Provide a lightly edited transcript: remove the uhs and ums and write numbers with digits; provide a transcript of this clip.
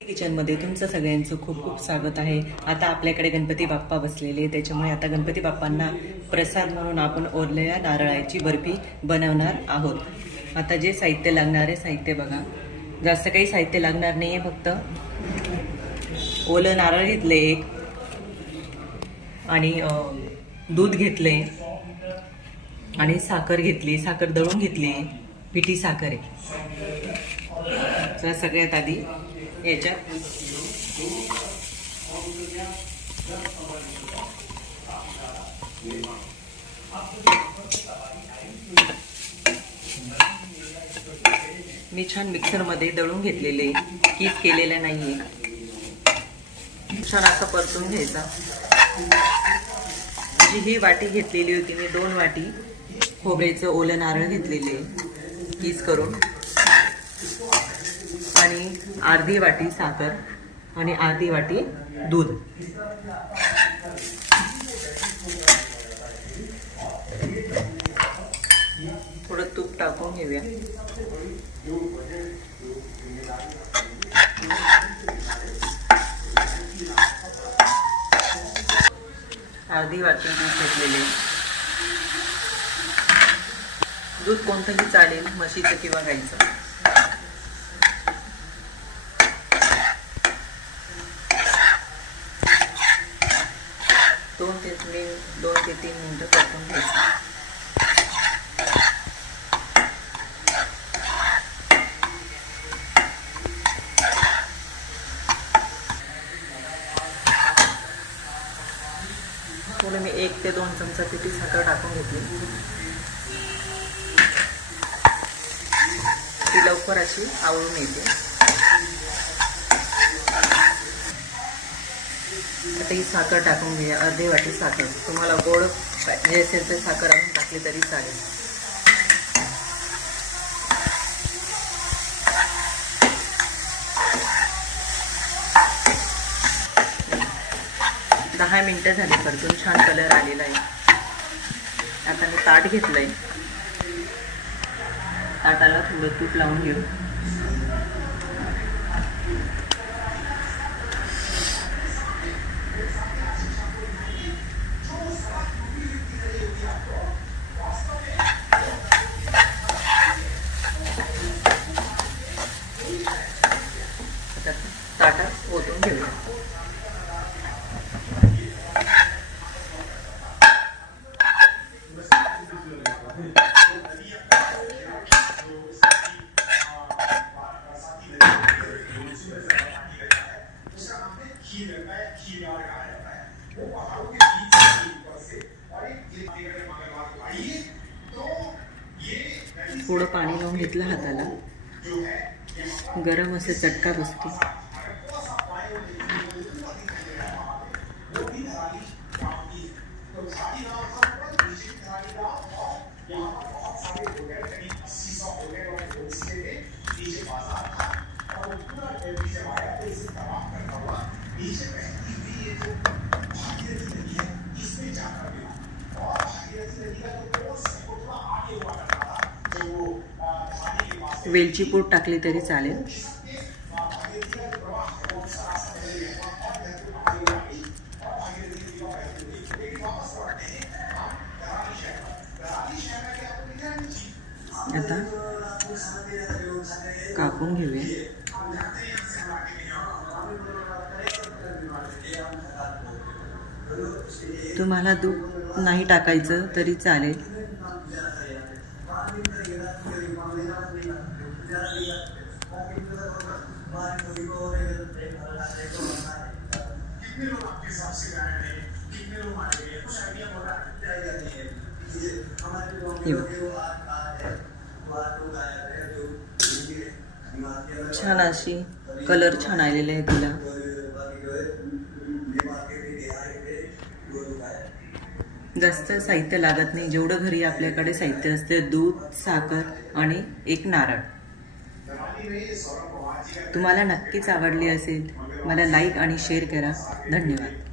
किचनमध्ये तुमचं सगळ्यांचं खूप खूप स्वागत आहे। आता आपल्याकडे गणपती बाप्पा बसलेले, त्याच्यामुळे आता गणपती बाप्पांना प्रसाद म्हणून आपण ओल्या नारळाची बर्फी बनवणार आहोत। आता जे साहित्य लागणारे साहित्य बघा, जास्त काही साहित्य लागणार नाहीये, फक्त ओलं नारळ घेतले एक आणि दूध घेतले आणि साखर घेतली, साखर दळून घेतली, पिठी साखर आहे। तर सगळ्यात आधी याच्यात मी छान मिक्सरमध्ये दळून घेतलेले, कीस केलेला नाहीये, छान असं परतून घ्यायचा। जी ही वाटी घेतलेली होती मी, 2 वाटी खोबऱ्याचं ओलं नारळ घेतलेले कीस करून, आणि अर्धी वाटी साखर आणि अर्धी वाटी दूध। थोडं तूप टाकून घेऊया। अर्धी वाटी दूध घेतलेले, दूध कोणतंही चालेल, म्हशीचं किंवा गाईचं। दोन ते तीन मिनिटं परतून घ्यायचं। थोडं मी 1 ते 2 चमचा पिठी साखर टाकून घेतली, ती लवकर अशी आवळून येते। आता ही साखर टाकून घ्या, अर्धी वाटी साखर। तुम्हाला गोड पाहिजे असेल तर साखर आणून टाकली तरी चालेल। दहा मिनिटं झाली परतून, छान कलर आलेला आहे। आता मी ताट घेतलंय, ताटाला थोडं तूप लावून घेऊ। ताटात ओतून घेऊया। थोडं पाणी लावून घेतलं हाताला, गरम असं चटका बसतो। वेलची पूड टाकली तरी चालेल। आता कापून घेऊया। तुम्हाला दूध नाही टाकायचं तरी चालेल। छान अशी कलर छान आलेला आहे तिला। जास्त साहित्य लागत नाही, जेवढं घरी आपल्याकडे साहित्य असते, दूध, साखर आणि एक नारळ। तुम्हाला नक्कीच आवडली असेल, मला लाईक आणि शेअर करा। धन्यवाद।